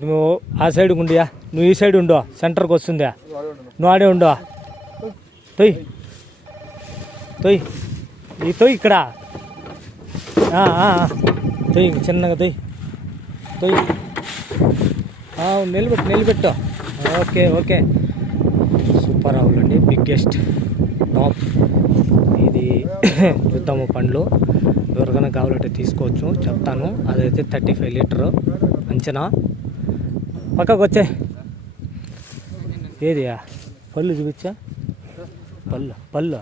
నువ్వు ఆ సైడ్ ఉండియా, నువ్వు ఈ సైడ్ ఉండు, సెంటర్కి వస్తుందా, నువ్వు ఆడే ఉండు. తొయ్ తొయ్ ఈ తొయ్ ఇక్కడ తొయ్ చిన్నగా తొయ్ తొయ్ నిలబెట్టు. ఓకే ఓకే, సూపర్ ఆవులండి, బిగ్గెస్ట్ టాప్. ఇది చూద్దాము పండ్లు, ఎవరికైనా కావాలంటే తీసుకోవచ్చు, చెప్తాను. అదైతే 35 లీటరు అంచనా. పక్కకు వచ్చే ఏది పళ్ళు చూపించా, పళ్ళు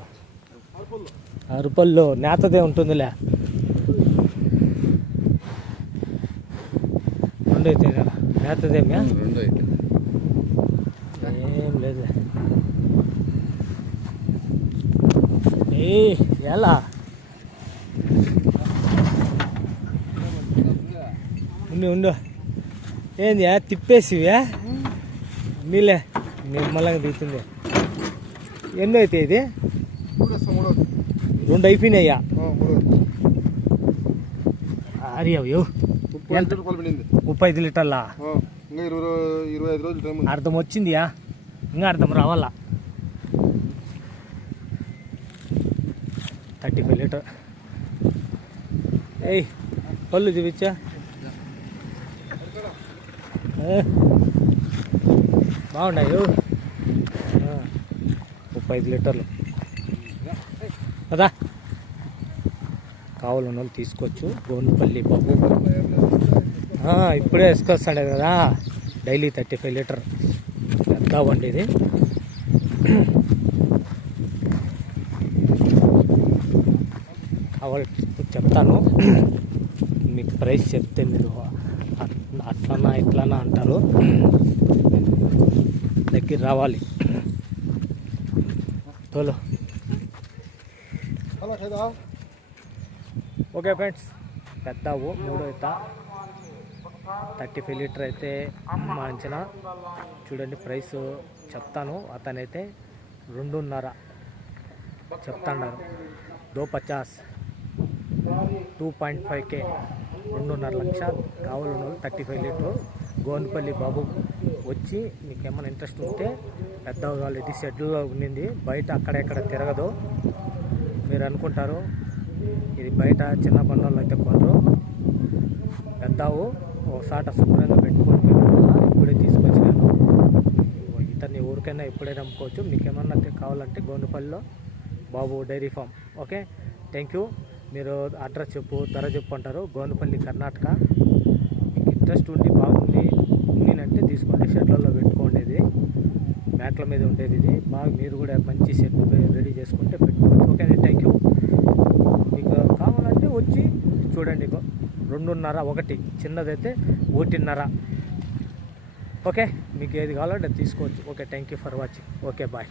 అరుపళ్ళు నేతదే ఉంటుందిలే. రెండు అయితే కదా నేతదేమ్యా, ఏం లేదు. ఎలా ఉండు ఏంది తిప్పేసివా నీళ్ళే నిర్మలంగా దిగుతుంది. ఎన్నో అయితే ఇది రెండు అయిపోయినాయ్యా. అరే అయ్యో 35 లీటర్లా, అర్థం వచ్చిందియా, ఇంకా అర్థం రావాలా. 35 లీటర్. ఏయ్ పళ్ళు చూపించా, బాగున్నాయి. 35 లీటర్లు కదా, కావాలన్న వాళ్ళు తీసుకోవచ్చు. గోనుపల్లి బాబు ఇప్పుడే వేసుకొస్తాడు కదా, డైలీ 35 లీటర్ పెద్ద బండి ఇది. కావాలి చెప్తాను, మీకు ప్రైస్ చెప్తే మీరు అట్లనా ఇట్లనా అంటారు, దగ్గర రావాలి. తోలు ఓకే ఫ్రెండ్స్, పెద్దవు 3 అవుతా 35 లీటర్ అయితే మా అంచనా. చూడండి ప్రైస్ చెప్తాను. అతనైతే 2.5 చెప్తాడారు. 250 2.5K 2.5 లక్షలు కావాలన్న 35 లీటరు గోనుపల్లి బాబు. వచ్చి మీకు ఏమైనా ఇంట్రెస్ట్ ఉంటే పెద్దగా కావాలి. ఇది షెడ్లో ఉండింది, బయట అక్కడెక్కడ తిరగదు. మీరు అనుకుంటారు ఇది బయట చిన్న బండ్లు అయితే కొనరు. పెద్దవు ఒకసాట శుభ్రంగా పెట్టుకొని ఇప్పుడే తీసుకొచ్చినాను. ఇతన్ని ఊరికైనా ఎప్పుడైనా అమ్ముకోవచ్చు. మీకు ఏమన్నా కావాలంటే గోనుపల్లిలో Babu dairy farm. Okay, thank you. మీరు అడ్రస్ చెప్పు, ధర చెప్పు అంటారు. గోనుపల్లి కర్ణాటక. మీకు ఇంట్రెస్ట్ ఉండి బాగుంది అంటే తీసుకోండి. షెడ్లలో పెట్టుకోండి, ఇది మ్యాట్ల మీద ఉండేది. ఇది బాగా మీరు కూడా మంచి షెడ్ రెడీ చేసుకుంటే పెట్టుకోవచ్చు. Okay, thank you. మీకు కావాలంటే వచ్చి చూడండి. 2.5 ఒకటి, చిన్నదైతే 1.5. ఓకే, మీకు ఏది కావాలంటే తీసుకోవచ్చు. Okay, thank you for watching. Okay, bye.